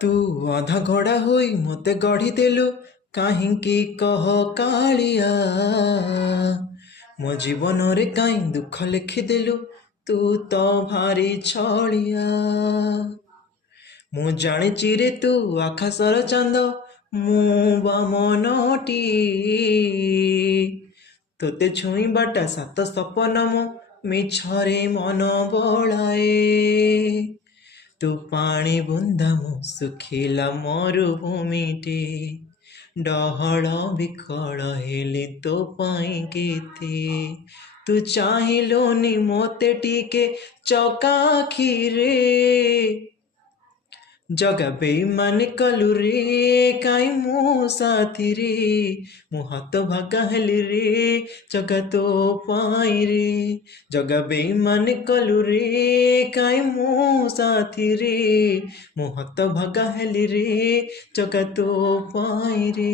तू अधा घोड़ा होई मते गढ़ी देलु काहिंकी कह कालिया मो जीवन रे काई दुख लिखिदेलु तू तो भारी छलिया मु जानिची रे तू आकाशर चांद मु बामनटी तोते छुईबाटा सात सपन मो मिछरे मन बळाए तू पानी बुंदा मु सुखिला मरुभूमिटे डहळ विकळ हेली तो पाई केते तू चाहिलुनी मोते टिके चकाखिरे जगा बेईमान कलु रे काई मु साथी रे मु हाथ भागा हेली रे जगा तो पाई रे जगा बेईमान कलु रे काई मु साथी रे मु हाथ भागा हेली रे जगा तो पाई रे।